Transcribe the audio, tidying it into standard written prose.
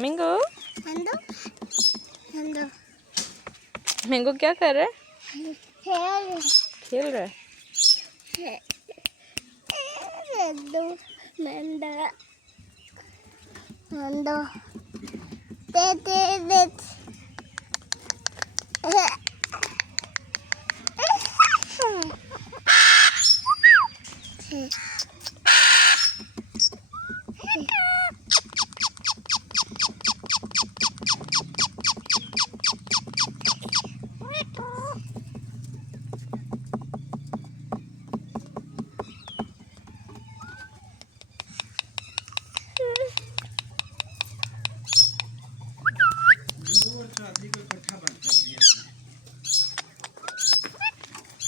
मिंगू नंदू नंदू मिंगू क्या कर रहा है? खेल खेल रहा है। नंदू नंदू नंदू दे दे दे